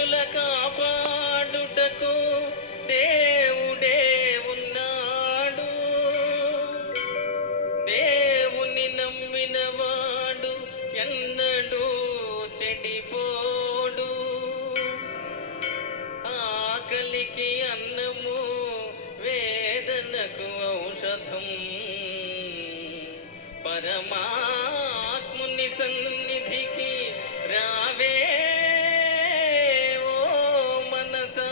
దీనుల కాపాడుటకు దేవుడే ఉన్నాడు. దేవుని నమ్మినవాడు ఎన్నడూ చెడిపోడు. ఆకలికి అన్నము, వేదనకు ఔషధం. పరమాత్ముని సన్నిధికి రావే ఓ మనసా.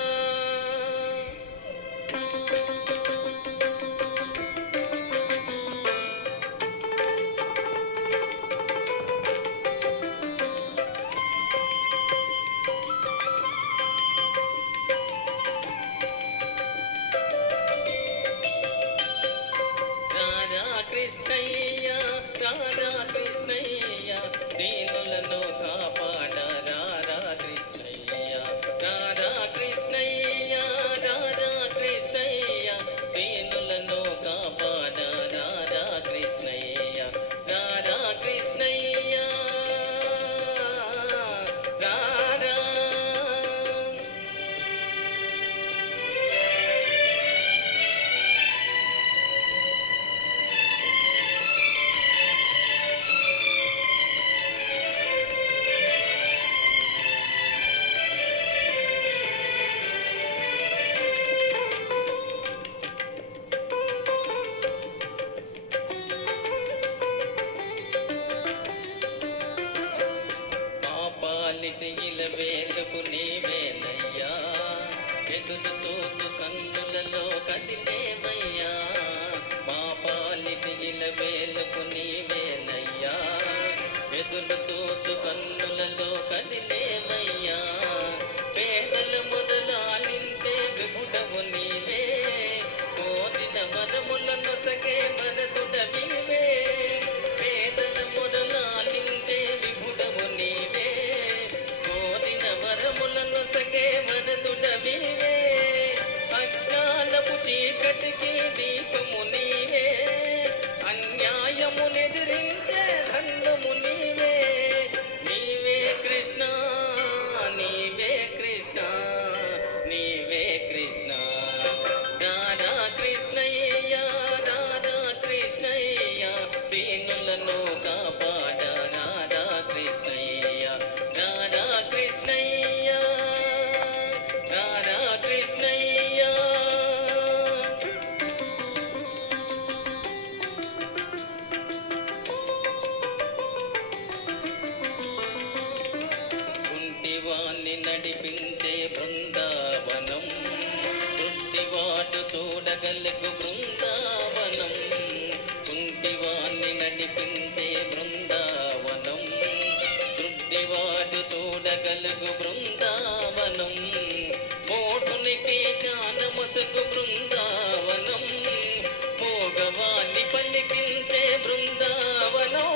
రారా కృష్ణయ్య, రారా కృష్ణయ్య, దీనులను కాపాడ రారా కృష్ణయ్య. రారా కృష్ణయ్య, రారా కృష్ణయ్య, దీనులను కాపాడ రారా కృష్ణయ్య. రారా కృష్ణయ్య రారా. పాపాలిటి ఇలవేలుపు నీవేనయ్యా, ఎదురు చూచు కన్నులలో కదిలేవయ్యా. పాపాలిటి ఇలవేలుపు నీవేనయ్యా, ఎదురు చూచు కన్నులలో కదిలేవయ్యా. పేదల మొదలాలించే విభుడవు నీవే, కోరిన వరములను సగే భరతుడవివే. పేదల మొదలాలించే విభుడవు నీవే, కోరిన వరములను సగే భరతుడవివే. అజ్ఞానపు చీకటికి దీపము నీవే, అన్యాయమునెదిరించే ధర్మము నీవే. నీవే కృష్ణ, నీవే కృష్ణ, నీవే కృష్ణ. రారా కృష్ణయ్య, రారా కృష్ణయ్య, దీనులను కాపాడ రారా కృష్ణయ్య. రారా కృష్ణయ్య, రారా కృష్ణయ్య. కుంటివాణ్ణి నడిపించే బృందావనం, కుంటివాడు చూడగలుగు బృందావనం. కుంటివాణ్ణి నడిపించే బృందావనం, కుంటివాడు చూడగలుగు బృందావనం. మోఢునికి జ్ఞానమసుకు బృందావనం, మోగవాణ్ణి పలికించే బృందావనం.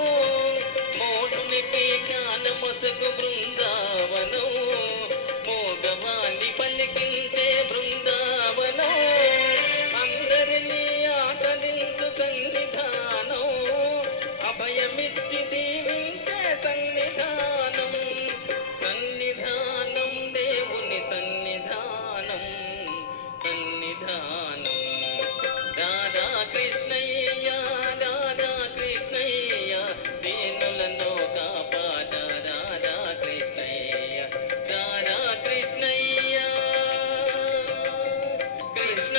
మోఢునికి జ్ఞానమసుకు బృందావనం, మోగవాణ్ణి పలికించే బృందావనం. అందరినీ ఆదరించు సన్నిధానం, అభయమిచ్చి దీవించే సన్నిధానం. సన్నిధానం దేవుని సన్నిధానం, సన్నిధానం. రారా కృష్ణయ్య, రారా కృష్ణయ్య, దీనులను కాపాడ రారా కృష్ణయ్య. రారా కృష్ణయ్య. కృష్ణ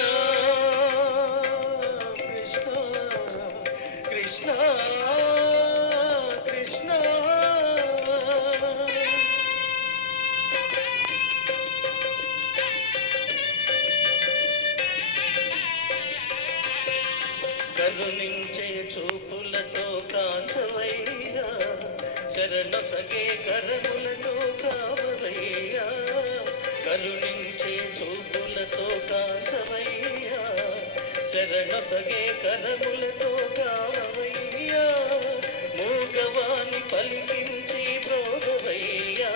కృష్ణ కృష్ణ కృష్ణ. కరుణించే చూపులతో కాంచవయ్యా, శరణ సగే కరములను కావవయ్యా. కరుణించే చూపులతో కాంచవయ్యా, శరణ సగే కరములతో కావవయ్యా. మూగవాణి పలికించి బ్రోగవయ్యా,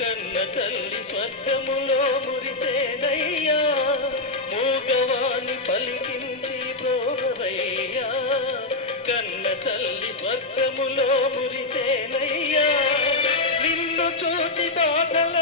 కన్న తల్లి స్వర్గములో మురిసేనయ్యా. మూగవాణి పలికించి బ్రోగవయ్యా, కన్న తల్లి స్వర్గములో మురిసేనయ్యా. నిన్ను చూచి దాతల